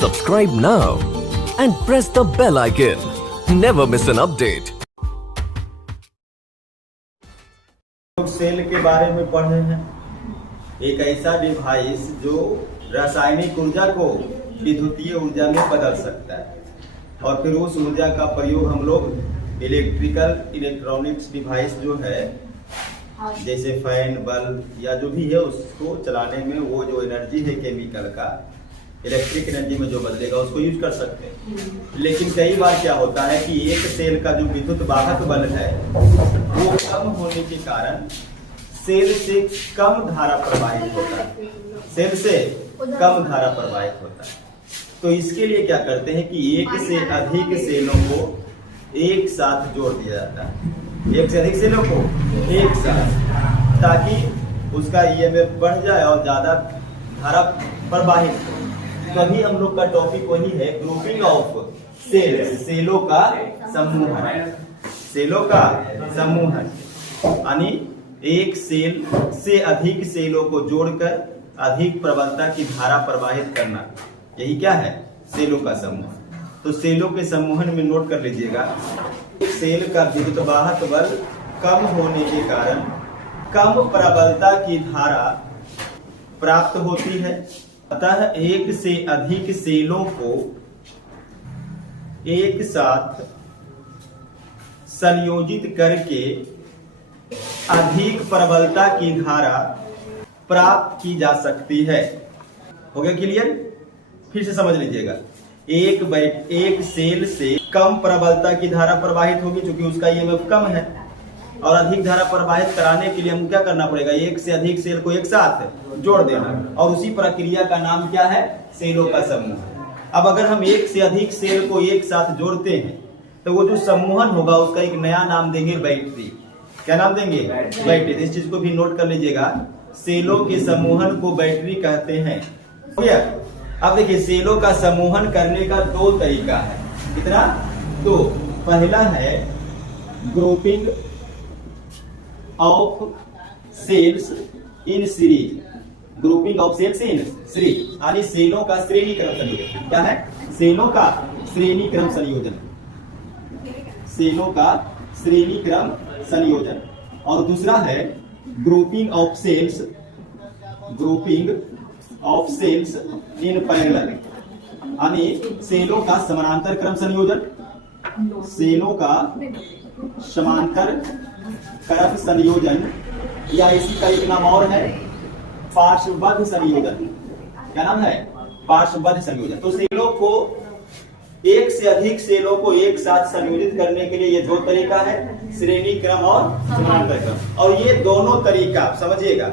Subscribe now and press the bell icon. Never miss an update. Sale के बारे में पढ़ रहे हैं। एक ऐसा डिवाइस जो रासायनिक ऊर्जा को विद्युतीय ऊर्जा में बदल सकता है और फिर उस ऊर्जा का प्रयोग हम लोग इलेक्ट्रॉनिक्स डिवाइस जो है जैसे फैन, बल्ब या जो भी है उसको चलाने में वो जो एनर्जी है केमिकल का इलेक्ट्रिक एनर्जी में जो बदलेगा उसको यूज कर सकते हैं। लेकिन कई बार क्या होता है कि एक सेल का जो विद्युत वाहक बल है वो कम होने के कारण सेल से कम धारा प्रवाहित होता है, सेल से कम धारा प्रवाहित होता है। तो इसके लिए क्या करते हैं कि एक से अधिक सेलों को एक साथ जोड़ दिया जाता है, एक से अधिक सेलों को एक साथ, ताकि उसका ईएमएफ बढ़ जाए और ज्यादा धारा प्रवाहित हो। तो अभी हम लोग का टॉपिक वही है, ग्रुपिंग ऑफ सेल, सेलों का समूहन, सेलों का समूहन, यानी एक सेल से अधिक सेलों को जोड़कर अधिक प्रबलता की धारा प्रवाहित करना, यही क्या है, सेलों का समूह। तो सेलों के समूहन में नोट कर लीजिएगा, सेल का विद्युत वाहक बल कम होने के कारण कम प्रबलता की धारा प्राप्त होती है। अतः एक से अधिक सेलों को एक साथ संयोजित करके अधिक प्रबलता की धारा प्राप्त की जा सकती है। हो गया क्लियर? फिर से समझ लीजिएगा, एक सेल से कम प्रबलता की धारा प्रवाहित होगी क्योंकि उसका ईएमएफ कम है, और अधिक धारा प्रवाहित कराने के लिए हमको क्या करना पड़ेगा, एक से अधिक सेल को एक साथ जोड़ देना, और उसी प्रक्रिया का नाम क्या है, सेलों का समूह। अब अगर हम एक से अधिक सेल को एक साथ जोड़ते हैं तो वो जो समूहन होगा उसका एक नया नाम देंगे, बैटरी। क्या नाम देंगे, बैटरी। इस चीज को भी नोट कर लीजिएगा, सेलों के समूहन को बैटरी कहते हैं। हो गया? अब देखिए, सेलों का समूहन करने का दो तरीका है। कितना? दो। पहला है grouping of cells in series, grouping of cells in series, यानी सेलों का श्रेणी क्रम संयोजन। क्या है? सेलों का श्रेणी क्रम संयोजन, सेलों का श्रेणी क्रम संयोजन। और दूसरा है grouping of cells, grouping of cells in parallel, यानी सेलों का समानांतर क्रम संयोजन, सेलों का समांतर क्रम संयोजन, या इसी का एक नाम और है पार्श्वबद्ध संयोजन। क्या नाम है? पार्श्वबद्ध संयोजन। तो सेलों को एक से अधिक सेलों को एक साथ संयोजित करने के लिए ये दो तरीका है, श्रेणी क्रम और समांतर क्रम। और ये दोनों तरीका आप समझिएगा,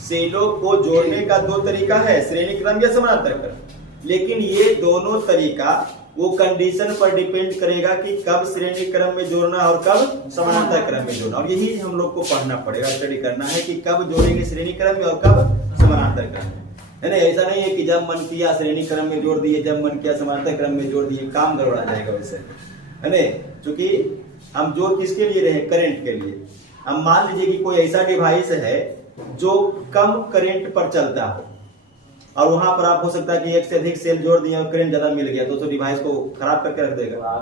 सेलों को जोड़ने का दो तरीका है, श्रेणी क्रम या समांतर क्रम। लेकिन ये दोनों तरीका वो कंडीशन पर डिपेंड करेगा कि कब श्रेणी क्रम में जोड़ना और कब समानांतर क्रम में जोड़ना। और यही हम लोग को पढ़ना पड़ेगा, स्टडी करना है कि कब जोड़ेंगे श्रेणी क्रम में और कब समानांतर क्रम में। है ना? ऐसा नहीं है कि जब मन किया श्रेणी क्रम में जोड़ दिए, जब मन किया समानांतर क्रम में जोड़ दिए, काम गड़बड़ा जाएगा वैसे। है ना? क्योंकि हम जोड़ किसके लिए रहे, करंट के लिए। हम मान लीजिए कि कोई ऐसा डिवाइस है जो कम करंट पर चलता हो, और वहां पर आप हो सकता है कि एक से अधिक सेल जोड़ दिए और करंट ज्यादा मिल गया तो डिवाइस को खराब करके रख देगा,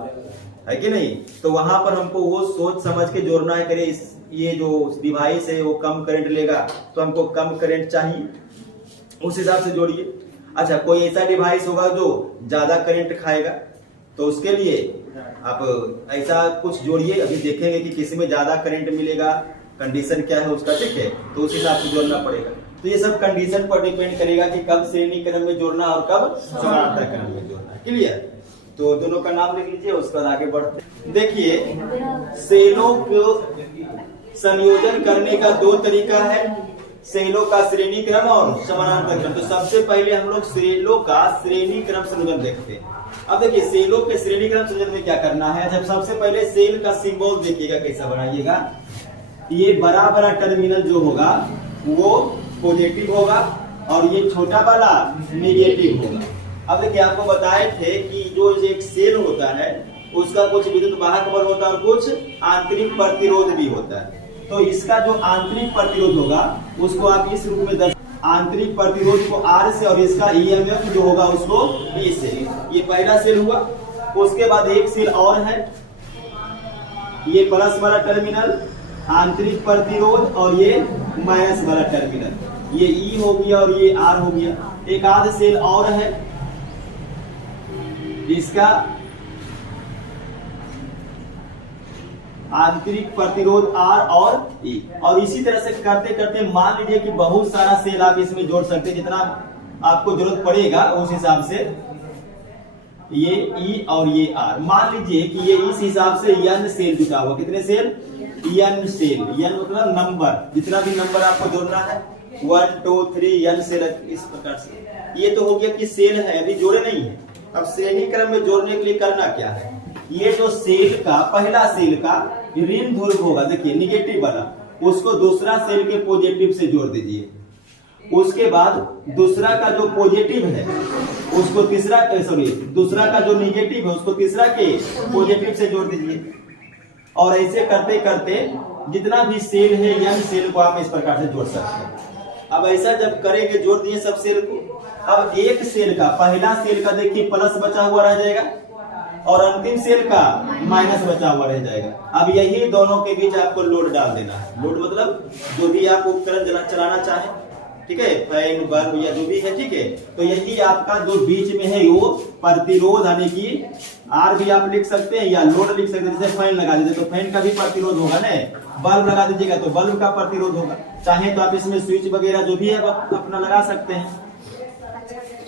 है कि नहीं? तो वहां पर हमको वो सोच समझ के जोड़ना है, करे ये जो डिवाइस है वो कम करंट लेगा तो हमको कम करंट चाहिए, उस हिसाब से जोड़िए। अच्छा, कोई ऐसा डिवाइस होगा जो ज्यादा करंट खाएगा तो उसके लिए आप ऐसा कुछ जोड़िए। अभी देखेंगे कि किसी में ज्यादा करंट मिलेगा, कंडीशन क्या है उसका, ठीक है? तो उस हिसाब से जोड़ना पड़ेगा। तो ये सब कंडीशन पर डिपेंड करेगा कि कब श्रेणी क्रम में जोड़ना और कब समानांतर क्रम में जोड़ना। क्लियर? तो दोनों का नाम लिख लीजिए, उसके बाद आगे बढ़ते। देखिए, सेलों को संयोजन करने का दो तरीका है, सेलों का श्रेणी क्रम और समानांतर क्रम। तो सबसे पहले हम लोग सेलों का श्रेणी क्रम संयोजन देखते हैं। अब देखिए, सेलों के श्रेणी क्रम संयोजन में क्या करना है, जब सबसे पहले सेल का सिंबल देखिएगा, कैसा बनाइएगा। ये बड़ा बड़ा टर्मिनल जो होगा वो पॉजिटिव होगा और ये छोटा वाला नेगेटिव होगा। अब देखिए, आपको बताए थे कि जो एक सेल होता है उसका कुछ विद्युत वाहक बल होता है और कुछ आंतरिक प्रतिरोध भी होता है। तो इसका जो आंतरिक प्रतिरोध होगा उसको आप इस रूप में आंतरिक प्रतिरोध को R से और इसका EMF जो होगा उसको E से। ये पहला सेल हुआ। उसके बाद एक सेल और है, ये प्लस वाला टर्मिनल आंतरिक प्रतिरोध और ये माइनस वाला टर्मिनल, ये E हो गया और ये R हो गया। एक आध सेल और है, इसका आंतरिक प्रतिरोध R और E। और इसी तरह से करते करते मान लीजिए कि बहुत सारा सेल आप इसमें जोड़ सकते हैं, जितना आपको जरूरत पड़ेगा उस हिसाब से। ये E और ये R, मान लीजिए कि ये इस हिसाब से N सेल जुटा हुआ। कितने सेल? N cell. N मतलब नंबर, जितना भी नंबर आपको जोड़ना है 1 2 3 N सेल, इस प्रकार से। ये तो हो गया कि सेल है, अभी जोड़े नहीं है। अब श्रेणी क्रम में जोड़ने के लिए करना क्या है, ये जो सेल का पहला सेल का ऋण ध्रुव होगा, देखिए निगेटिव वाला, उसको दूसरा सेल के पॉजिटिव से जोड़ दीजिए। उसके बाद दूसरा का जो पॉजिटिव है उसको तीसरा, दूसरा का जो निगेटिव है उसको तीसरा के पॉजिटिव से जोड़ दीजिए। और ऐसे करते करते जितना भी सेल है N सेल को आप इस प्रकार से जोड़ सकते हैं। अब ऐसा जब करेंगे, जोड़ दिए सब सेल को, अब एक सेल का पहला सेल का देखिए प्लस बचा हुआ रह जाएगा और अंतिम सेल का माइनस बचा हुआ रह जाएगा। अब यही दोनों के बीच आपको लोड डाल देना है। लोड मतलब जो भी आप उपकरण चलाना चाहें, ठीक है, फैन बल्ब या जो भी है, ठीक है। तो यही आपका जो बीच में है वो प्रतिरोध, यानी कि R भी आप लिख सकते हैं या लोड लिख सकते हैं। जैसे फैन लगा दीजिए तो फैन का भी प्रतिरोध होगा ना, बल्ब लगा दीजिएगा तो बल्ब का प्रतिरोध होगा। चाहे तो आप इसमें स्विच वगैरह जो भी है अपना लगा सकते हैं,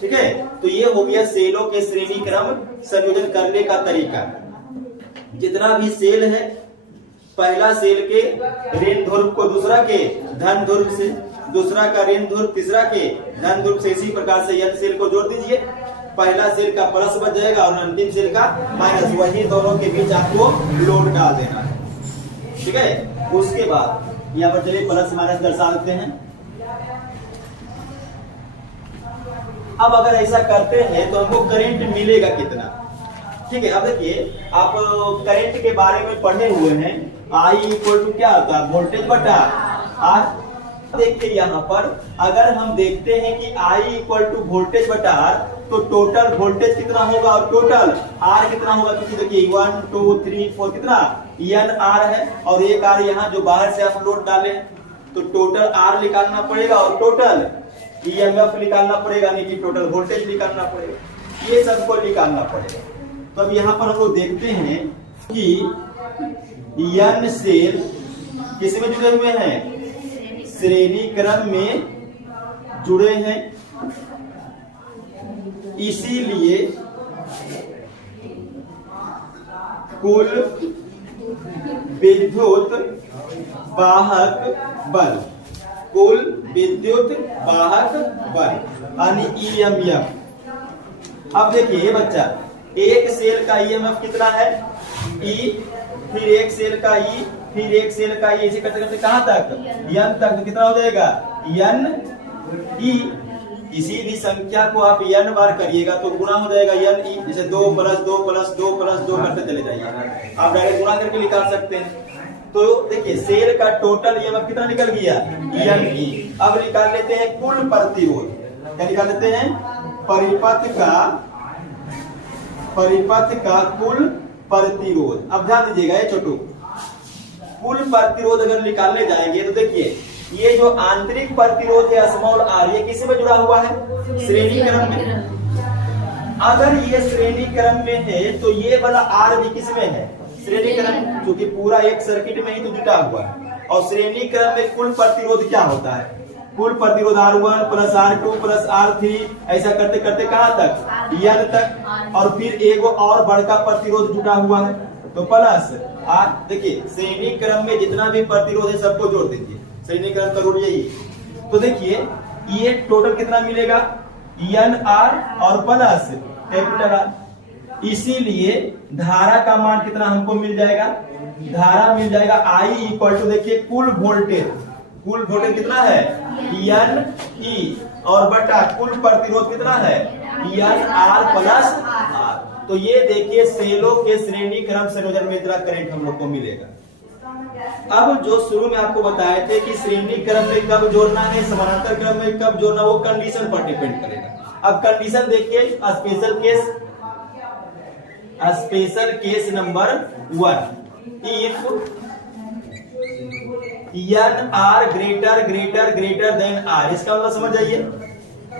ठीक है। तो ये हो गया सेलों के श्रेणी क्रम संयोजन करने का तरीका। जितना भी सेल है, पहला सेल के ऋण ध्रुव को दूसरा के धन ध्रुव से, दूसरा का ऋण ध्रुव तीसरा के धन ध्रुव से, इसी प्रकार से N सेल को जोड़ दीजिए। पहला सेल का प्लस बच जाएगा और अंतिम सेल का माइनस, वही दोनों के बीच आपको लोड डाल देना है, ठीक है। उसके बाद यहाँ पर चलिए प्लस माइनस दर्शा देते हैं। अब अगर ऐसा करते हैं तो हमको करंट मिलेगा कितना, ठीक है। अब देखिए आप करंट के बारे में पढ़े हुए हैं, I इक्वल टू क्या होता है, वोल्टेज बटा R। देखिए यहाँ पर अगर हम देखते हैं कि I इक्वल टू वोल्टेज बटा R, तो टोटल वोल्टेज कितना होगा और टोटल R कितना होगा, क्योंकि देखिए 1 2 3 4 कितना N R है और एक R यहाँ जो बाहर से आप लोड डाले, तो टोटल R निकालना पड़ेगा और टोटल EMF निकालना पड़ेगा, यानी कि टोटल वोल्टेज निकालना पड़ेगा। ये सबको निकालना पड़ेगा। तो अब यहाँ पर हम लोग देखते हैं कि N सेल किस में जुड़े हुए हैं, श्रेणी क्रम में जुड़े हैं। इसीलिए कुल विद्युत वाहक बल, कुल विद्युत वाहक बल यानी EMF। अब देखिए बच्चा, एक सेल का EMF कितना है, E, फिर एक सेल का E, फिर एक सेल का E, इसे करते करते कहां तक, N तक। तो कितना हो जाएगा N E। किसी भी संख्या को आप N बार करिएगा तो गुणा हो जाएगा N E। जैसे 2 + 2 + 2 + 2 करते चले जाइए, आप डायरेक्ट गुणा करके निकाल सकते हैं। तो देखिए सेल का टोटल EMF कितना निकल गया, N E। अब निकाल लेते हैं कुल प्रतिरोध, क्या निकाल लेते हैं, परिपथ का कुल प्रतिरोध। अब ध्यान दीजिएगा ये छोटू, कुल प्रतिरोध अगर निकालने जाएंगे तो देखिए ये जो आंतरिक प्रतिरोध है स्मॉल r, ये किस में जुड़ा हुआ है, श्रेणी क्रम में। अगर ये श्रेणी क्रम में है तो ये वाला R भी किस में है, श्रेणी क्रम, क्योंकि पूरा एक सर्किट में ही तो जुटा हुआ है। और श्रेणी क्रम में कुल प्रतिरोध क्या होता है, कुल प्रतिरोध R1 + R2 + R3, ऐसा करते करते कहां तक, N तक। और फिर एक और बड़का प्रतिरोध जुटा हुआ है तो प्लस R। देखिए श्रेणी क्रम में जितना भी प्रतिरोध है सबको जोड़ दीजिए, श्रेणी क्रम का रूल यही। तो देखिए ये टोटल कितना मिलेगा, N R और प्लस कैपिटल R। इसीलिए धारा का मान कितना हमको मिल जाएगा, धारा मिल जाएगा I इक्वल टू, देखिए कुल वोल्टेज, कुल वोल्टेज कितना है N E और बटा कुल प्रतिरोध कितना है N R + R। तो ये देखिए सेलों के श्रेणी क्रम संयोजन में इतना करंट हम लोग को मिलेगा। अब जो शुरू में आपको बताए थे कि श्रेणी क्रम में कब जोड़ना है, समानांतर क्रम में कब जोड़ना, वो कंडीशन पर डिपेंड करेगा। अब कंडीशन देखिए, special case number 1, if n R greater than R. इसका मतलब समझ जाइए,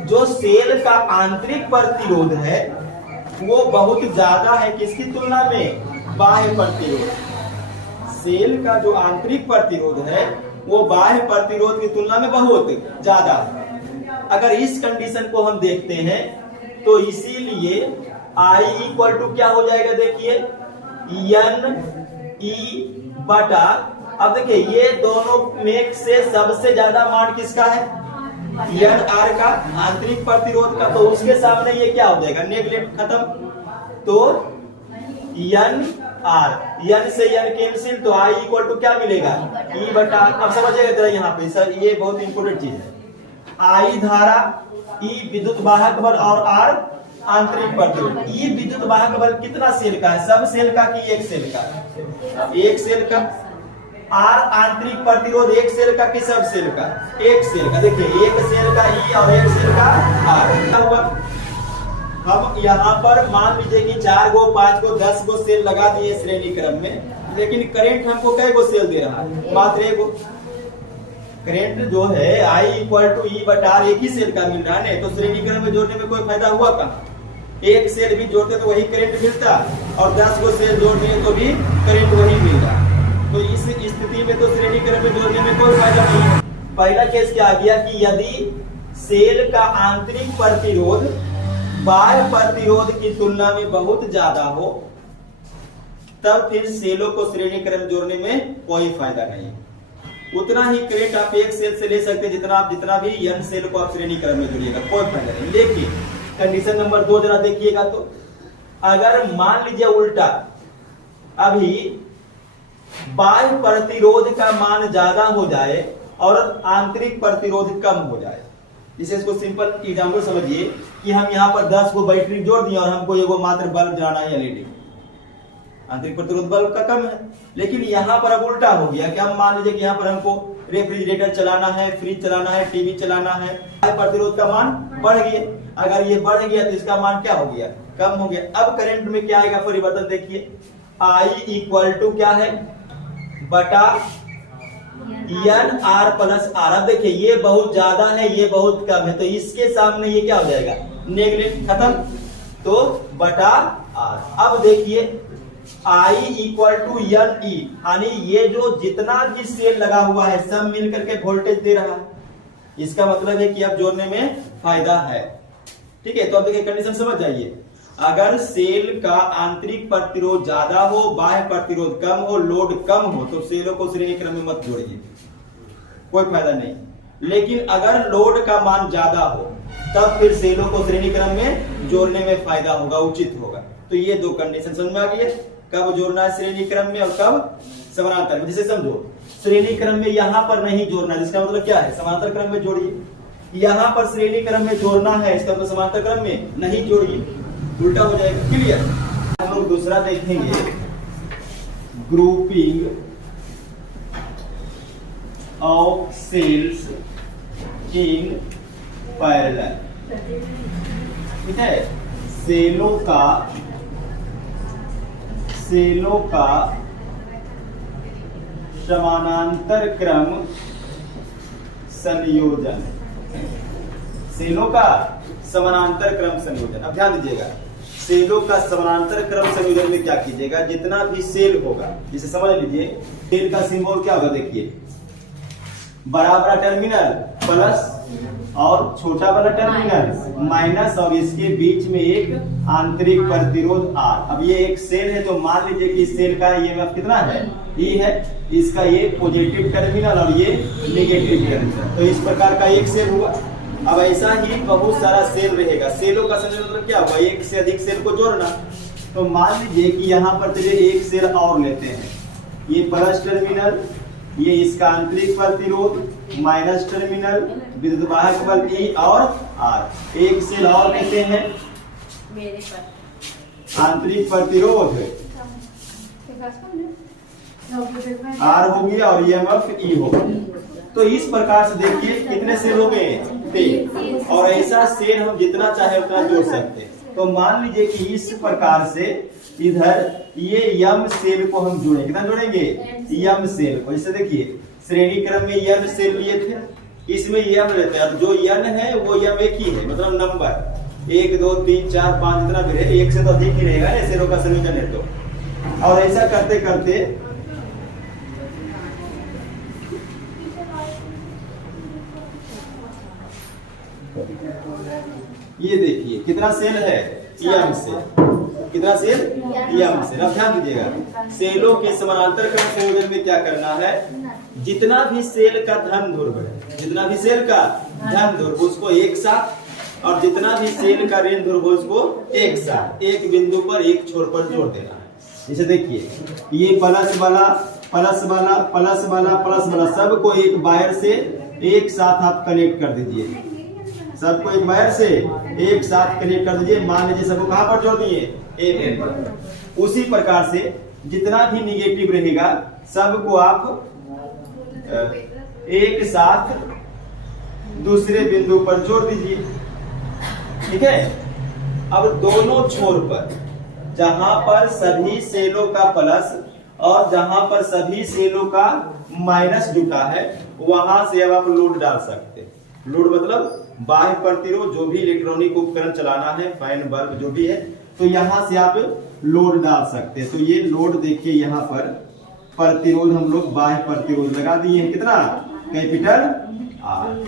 जो सेल का आंतरिक प्रतिरोध है वो बहुत ज्यादा है किसकी तुलना में, बाह्य प्रतिरोध। सेल का जो आंतरिक प्रतिरोध है वो बाह्य प्रतिरोध की तुलना में बहुत ज्यादा है। अगर इस कंडीशन को हम देखते हैं तो इसीलिए I इक्वल टू क्या हो जाएगा, देखिए n E बटा, अब देखिए ये दोनों में से सबसे ज्यादा मान किसका है, n R का, आंतरिक प्रतिरोध का, तो उसके सामने ये क्या हो जाएगा, नेगलेक्ट, खत्म। तो n R, n से n कैंसिल, तो I इक्वल टू क्या मिलेगा, E बटा। अब समझिएगा जरा यहाँ पे सर, ये बहुत इंपोर्टेंट चीज है। I धारा, E विद्युत वाहक बल और R आंतरिक प्रतिरोध। E विद्युत वाहक बल कितना सेल का है, सब सेल का कि एक सेल का, एक सेल का। R आंतरिक प्रतिरोध एक सेल का कि सब सेल का, एक सेल का। देखिए एक सेल का E और एक सेल का R। हम यहाँ पर मान लीजिए कि 4 गो 5 गो 10 गो सेल लगा दिए श्रेणी क्रम में, लेकिन करंट हमको कई गो सेल दे रहा है, मात्र एक गो। करंट जो है I इक्वल टू E बटा R, एक ही सेल का मिल रहा है, तो श्रेणी क्रम में जोड़ने में कोई फायदा हुआ कहाँ। एक सेल भी जोड़ते तो वही करंट मिलता, और 10 गो सेल जोड़ दिए तो भी करंट वही मिलता। तो इस स्थिति में तो श्रेणी क्रम में जोड़ने में कोई फायदा नहीं है। पहला केस क्या आ गया कि यदि सेल का आंतरिक प्रतिरोध बाह्य प्रतिरोध की तुलना में बहुत ज्यादा हो, तब फिर सेलों को श्रेणी क्रम जोड़ने में कोई फायदा नहीं है। उतना ही करंट आप एक सेल से ले सकते हैं जितना भी n सेल को आप श्रेणी क्रम में जोड़िएगा, कोई फायदा नहीं। लेकिन कंडीशन नंबर 2 जरा देखिएगा, तो अगर मान लीजिए उल्टा, अभी बाह्य प्रतिरोध का मान ज्यादा हो जाए और आंतरिक प्रतिरोध कम हो जाए। जिसे इसको सिंपल एग्जाम्पल समझिए कि हम यहाँ पर 10 को बैटरी जोड़ दिए और हमको एगो मात्र बल्ब जलाना है, एलईडी। आंतरिक प्रतिरोध बल्ब का कम है, लेकिन यहाँ पर अब उल्टा हो गया कि हम मान लीजिए कि यहाँ पर हमको रेफ्रिजरेटर चलाना है, फ्रिज चलाना है, टीवी चलाना है, प्रतिरोध का मान बढ़ गया। अगर ये बढ़ गया तो इसका मान क्या हो गया, कम हो गया। अब करंट में क्या आएगा परिवर्तन, देखिए I इक्वल टू क्या है, बटा n R प्लस R। अब देखिए ये बहुत ज्यादा है, ये बहुत कम है, तो इसके सामने ये क्या हो जाएगा, नेगलेक्ट, खत्म। तो बटा R। अब देखिए I equal to n E, यानी ये जो जितना भी सेल लगा हुआ है सब मिल करके वोल्टेज दे रहा है। इसका मतलब है कि अब जोड़ने में फायदा है। ठीक है, तो अब देखिए कंडीशन समझ जाइए। अगर सेल का आंतरिक प्रतिरोध ज्यादा हो, बाह्य प्रतिरोध कम हो, लोड कम हो, तो सेलों को श्रेणी क्रम में मत जोड़िए, कोई फायदा नहीं। लेकिन अगर लोड का मान ज्यादा हो तब फिर सेलों को श्रेणी क्रम में जोड़ने में फायदा होगा, उचित होगा। तो ये दो कंडीशन समझ में आ गई है, कब जोड़ना है श्रेणी क्रम में और कब समानांतर में। जैसे समझो श्रेणी क्रम में यहाँ पर नहीं जोड़ना, जिसका मतलब क्या है, समानांतर क्रम में जोड़िए। यहाँ पर श्रेणी क्रम में जोड़ना है, इसका मतलब समानांतर क्रम में नहीं जोड़िए, उल्टा हो जाएगा। क्लियर। हम लोग दूसरा देखेंगे, grouping of cells in parallel. ठीक है, सेलों का समानांतर क्रम संयोजन। सेलों का समानांतर क्रम संयोजन। अब ध्यान दीजिएगा, सेलों का समानांतर क्रम संयोजन में क्या कीजिएगा, जितना भी सेल होगा, जिसे समझ लीजिए सेल का सिंबल क्या होगा, देखिए बड़ा वाला टर्मिनल प्लस और छोटा वाला टर्मिनल माइनस, और इसके बीच में एक आंतरिक प्रतिरोध R। अब ये एक सेल है, तो मान लीजिए कि इस सेल का ईएमएफ कितना है, E है, इसका ये पॉजिटिव टर्मिनल और ये नेगेटिव टर्मिनल। तो इस प्रकार का एक सेल हुआ। अब ऐसा ही बहुत सारा सेल रहेगा। सेलों का संयोजन मतलब क्या हुआ, एक से अधिक सेल को जोड़ना। तो मान लीजिए कि यहाँ पर चलिए एक सेल और लेते हैं, ये प्लस टर्मिनल, ये इसका आंतरिक प्रतिरोध माइनस टर्मिनल, विद्युत वाहक बल E और R। एक सेल और लेते हैं, आंतरिक प्रतिरोध आर हो गया और ईएमएफ ई हो गया। तो इस प्रकार से देखिए कितने सेल हो गए, 3, और ऐसा सेल हम जितना चाहे उतना जोड़ सकते हैं। तो मान लीजिए कि इस प्रकार से इधर ये यम सेल को हम जोड़ेंगे, कितना जोड़ेंगे, यम सेल को। जैसे देखिए श्रेणी क्रम में यन सेल लिए थे, इसमें यम लेते हैं, जो यन है वो यम एक ही है, मतलब नंबर 1 2 3 4 5 इतना भी रहे, एक से तो अधिक ही रहेगा ना सेलों का संयोजन है तो। और ऐसा करते करते ये देखिए कितना सेल है, यम से कितना सेल, यम से। अब ध्यान दीजिएगा, सेलों के समानांतर क्रम संयोजन में क्या करना है, जितना भी सेल का धन ध्रुव है, जितना भी सेल का धन ध्रुव उसको एक साथ, और जितना भी सेल का ऋण ध्रुव उसको एक साथ, एक बिंदु पर एक छोर पर जोड़ देना है। जैसे देखिए ये प्लस वाला प्लस वाला प्लस वाला प्लस वाला सबको एक वायर से एक साथ आप कनेक्ट कर दीजिए, सबको एक वायर से एक साथ कनेक्ट कर दीजिए। मान लीजिए सबको कहां पर जोड़ दिए, एक पर। उसी प्रकार से जितना भी निगेटिव रहेगा सबको आप एक साथ दूसरे बिंदु पर जोड़ दीजिए, ठीक है। अब दोनों छोर पर जहां पर सभी सेलों का प्लस और जहां पर सभी सेलों का माइनस जुटा है वहां से अब आप लोड डाल सकते हैं। लोड मतलब बाह्य प्रतिरोध, जो भी इलेक्ट्रॉनिक उपकरण चलाना है, फैन बल्ब जो भी है, तो यहां से आप लोड डाल सकते हैं। तो ये लोड देखिए यहाँ पर प्रतिरोध हम लोग बाह्य प्रतिरोध लगा दिए हैं, कितना, कैपिटल आर।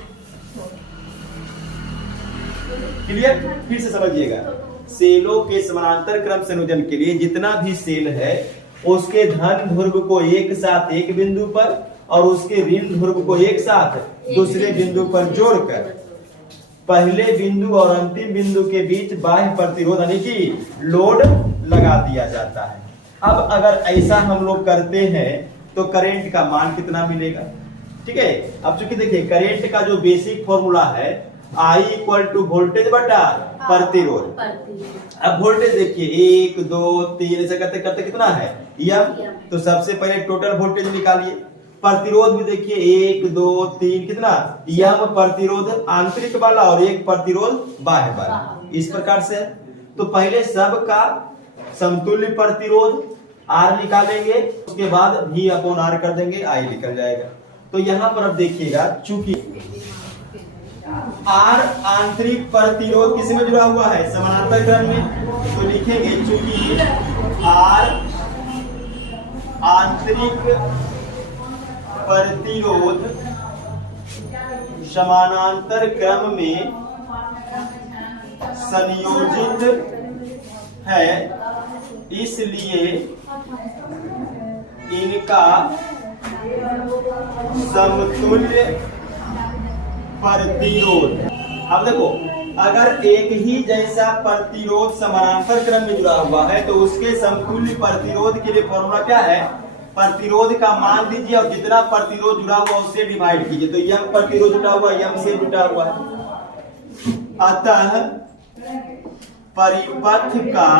क्लियर, फिर से समझिएगा, सेलों के समानांतर क्रम संयोजन के लिए जितना भी सेल है उसके धन ध्रुव को एक साथ एक बिंदु पर और उसके ऋण ध्रुव को एक साथ दूसरे बिंदु पर जोड़कर पहले बिंदु और अंतिम बिंदु के बीच बाह्य प्रतिरोध यानी कि लोड लगा दिया जाता है। अब अगर ऐसा हम लोग करते हैं तो करंट का मान कितना मिलेगा, ठीक है। अब चूंकि देखिए करंट का जो बेसिक फॉर्मूला है I = वोल्टेज बटा प्रतिरोध। अब वोल्टेज देखिए 1 2 3 ऐसे करते करते कितना है, यम। तो सबसे पहले टोटल वोल्टेज निकालिए। प्रतिरोध भी देखिए 1 2 3 कितना, यम प्रतिरोध आंतरिक वाला और एक प्रतिरोध बाह्य वाला, इस प्रकार से। तो पहले सबका समतुल्य प्रतिरोध R निकालेंगे, उसके बाद V/R कर देंगे, I निकल जाएगा। तो यहाँ पर अब देखिएगा, चूंकि R आंतरिक प्रतिरोध किस में जुड़ा हुआ है, समानांतर क्रम में, तो लिखेंगे चूंकि R आंतरिक प्रतिरोध समानांतर क्रम में संयोजित है, इसलिए इनका समतुल्य प्रतिरोध। अब देखो, अगर एक ही जैसा प्रतिरोध समानांतर क्रम में जुड़ा हुआ है तो उसके समतुल्य प्रतिरोध के लिए फॉर्मूला क्या है, प्रतिरोध का मान दीजिए और जितना प्रतिरोध जुड़ा हुआ उससे डिवाइड कीजिए। तो यम प्रतिरोध जुड़ा हुआ यम से जुड़ा हुआ है, अतः परिपथ का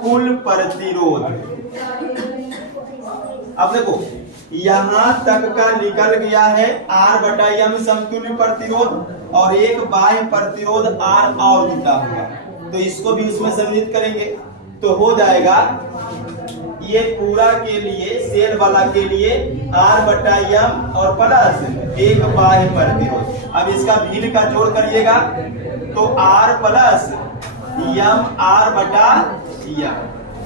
कुल प्रतिरोध। अब देखो यहां तक का निकल गया है R/M समतुल्य प्रतिरोध और एक बाह्य प्रतिरोध R और जुटा हुआ, तो इसको भी इसमें सम्मिलित करेंगे तो हो जाएगा ये पूरा के लिए सेल वाला के लिए R/M और प्लस एक बाह्य प्रतिरोध। अब इसका भिन्न का जोड़ करिएगा तो R + M R/M।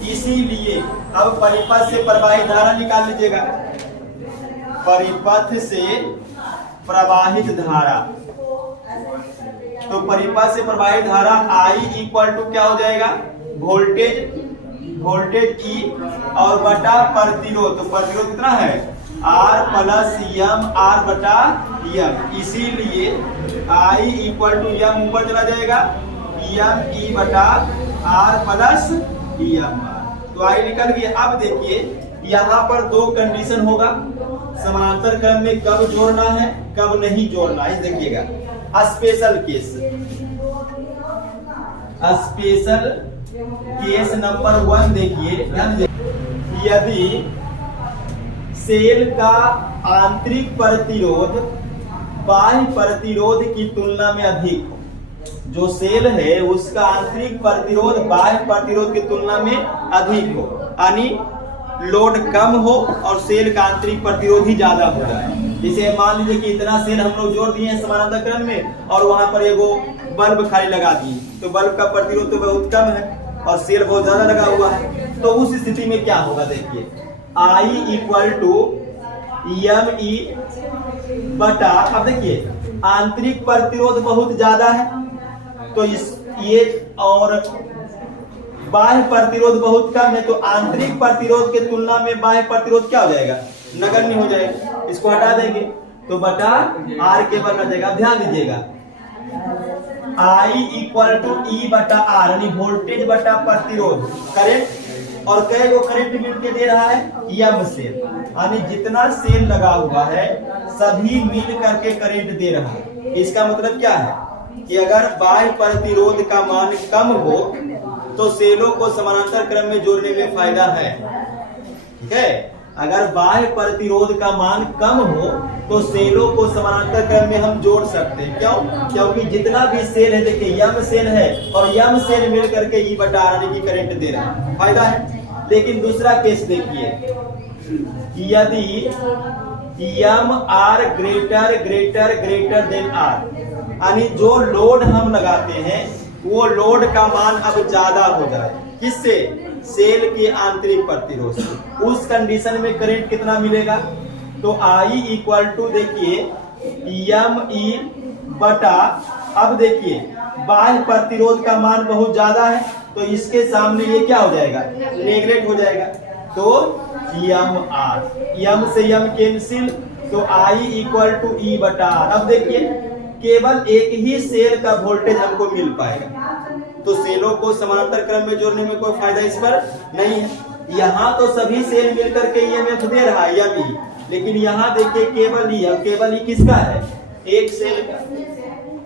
इसीलिए अब परिपथ से प्रवाहित धारा निकाल लीजिएगा। परिपथ से प्रवाहित धारा, तो परिपथ से प्रवाहित धारा I = क्या हो जाएगा, वोल्टेज E और बटा प्रतिरोध। तो प्रतिरोध कितना है, R + M R/M। इसीलिए I = M ऊपर चला जाएगा, M E/R + EM। तो I निकल गया। अब देखिए यहाँ पर दो कंडीशन होगा, समानांतर क्रम में कब जोड़ना है कब नहीं जोड़ना है। देखिएगा special case, special case number 1 देखिए, यदि सेल का आंतरिक प्रतिरोध बाह्य प्रतिरोध की तुलना में अधिक हो, जो सेल है उसका आंतरिक प्रतिरोध बाह्य प्रतिरोध की तुलना में अधिक हो, यानी लोड कम हो और सेल का आंतरिक प्रतिरोध ही ज्यादा हो जाए। जैसे मान लीजिए कि इतना सेल हम लोग जोड़ दिए हैं समानांतर क्रम में और वहां पर एगो बल्ब खाली लगा दिए, तो बल्ब का प्रतिरोध तो बहुत कम है और सेल बहुत ज्यादा लगा हुआ है। तो उस स्थिति में क्या होगा, देखिए I equal to M E बटा, अब देखिए आंतरिक प्रतिरोध बहुत ज्यादा है तो ये और बाह्य प्रतिरोध बहुत कम है, तो आंतरिक प्रतिरोध के तुलना में बाह्य प्रतिरोध क्या हो जाएगा, नगण्य हो जाएगा। इसको हटा देंगे तो बटा आर केवल रह जाएगा। ध्यान दीजिएगा I इक्वल टू ई बटा आर, यानी वोल्टेज बटा प्रतिरोध, करेंट, और कई गो करंट मिलके दे रहा है एम सेल, यानी जितना सेल लगा हुआ है सभी मिल करके करंट दे रहा है। इसका मतलब क्या है कि अगर बाह्य प्रतिरोध का मान कम हो तो सेलों को समानांतर क्रम में जोड़ने में फायदा है। ठीक है, अगर बाह्य प्रतिरोध का मान कम हो तो सेलों को समानांतर क्रम में हम जोड़ सकते हैं। क्यों? क्योंकि जितना भी सेल है, देखिए यम सेल है और यम सेल मिल करके ई बटा आर यानी कि करंट दे रहा है, फायदा है। लेकिन दूसरा केस देखिए, यदि M R greater greater greater than R, यानी जो लोड हम लगाते हैं वो लोड का मान अब ज्यादा हो जाए, किससे, सेल के आंतरिक प्रतिरोध से, उस कंडीशन में करंट कितना मिलेगा, तो I इक्वल टू देखिए एम ई बटा, अब देखिए बाह्य प्रतिरोध का मान बहुत ज्यादा है तो इसके सामने ये क्या हो जाएगा, नेगलेक्ट हो जाएगा, तो एम आर, एम से एम कैंसिल, तो I इक्वल टू ई बटा आर। अब देखिए केवल एक ही सेल का वोल्टेज हमको मिल पाएगा, तो सेलों को समानांतर क्रम में जोड़ने में कोई फायदा इस पर नहीं है। यहाँ तो सभी सेल मिलकर के ईएमएफ दे रहा है एम ई, लेकिन यहाँ देखिए केवल ई किसका है, एक सेल का।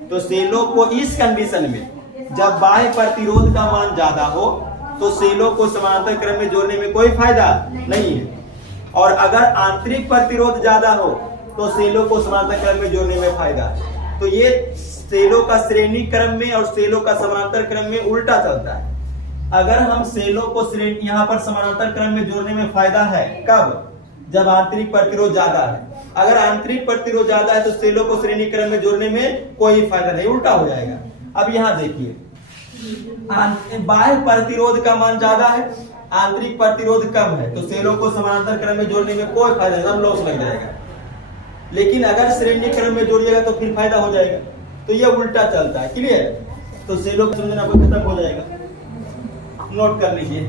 तो सेलों को इस कंडीशन में जब बाह्य प्रतिरोध का मान ज्यादा हो तो सेलों को समानांतर क्रम में जोड़ने में कोई फायदा नहीं है, और अगर आंतरिक प्रतिरोध ज्यादा हो तो सेलों को समानांतर क्रम में जोड़ने में फायदा है। तो ये सेलों का श्रेणी क्रम में और सेलों का समानांतर क्रम में उल्टा चलता है। अगर हम सेलों को श्रेणी यहाँ पर समानांतर क्रम में जोड़ने में फायदा है, कब, जब आंतरिक प्रतिरोध ज्यादा है। अगर आंतरिक प्रतिरोध ज्यादा है तो सेलों को श्रेणी क्रम में जोड़ने में कोई फायदा नहीं, उल्टा हो जाएगा। अब यहाँ देखिए बाह्य प्रतिरोध का मान ज्यादा है, आंतरिक प्रतिरोध कम है, तो सेलों को समानांतर क्रम में जोड़ने में कोई फायदा नहीं, सब लॉस लग जाएगा। लेकिन अगर श्रेणी क्रम में जोड़िएगा तो फिर फायदा हो जाएगा, तो ये उल्टा चलता है। क्लियर? तो सेलों को समझना खत्म हो जाएगा, नोट कर लीजिए।